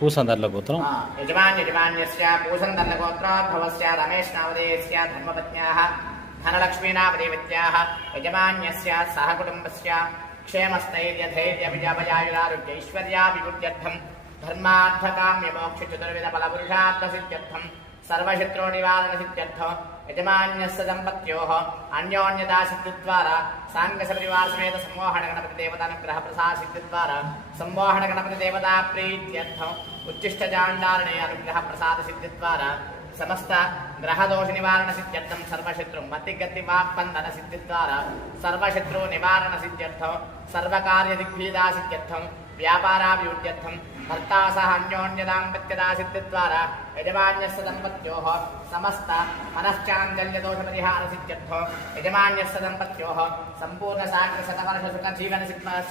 पूसन्दर्लगोत्रं यजमान्यस्य पूसन्दर्लगोत्रोद्भवस्य रमेशनामधेयस्य धर्मपत्न्याः धनलक्ष्मीनामधेयवत्याः यजमान्यस्य सहकुटुम्बस्य क्षेमस्थैर्यधैर्यविजयपजायुरारोग्यैश्वर्याभिवृद्ध्यर्थं धर्मार्थकाम्यमोक्षचतुर्विधफलपुरुषार्थसिद्ध्यर्थं सर्वशत्रुनिवारणसिद्ध्यर्थं यजमान्यस्य दम्पत्योः अन्योन्यतासिद्धिद्वारा साङ्गसपरिवारसमेत सम्मोहनगणपतिदेवतानुग्रहप्रसादसिद्धिद्वारा सम्मोहनगणपतिदेवताप्रीत्यर्थम् उच्चिष्टजाण्डारणे अनुग्रहप्रसादसिद्धिद्वारा समस्त ग्रहदोष निवारण सिद्ध्यर्थं सर्वशत्रु मतिगतिवाक्बन्धन सिद्धिद्वारा सर्वशत्रु निवारण सिद्ध्यर्थं सर्वकार्य दिग्भेदा सिद्ध्यर्थं व्यापाराभिवृद्ध्यर्थं भर्ता सह अन्योन्यदाम्पत्यदा सिद्धिद्वारा यजमान्यस्य दम्पत्योः समस्त मनश्चाञ्चल्यदोष परिहार सिद्ध्यर्थं यजमान्यस्य दम्पत्योः सम्पूर्ण साग्र शतवर्ष सुख जीवन सिद्धिद्वारा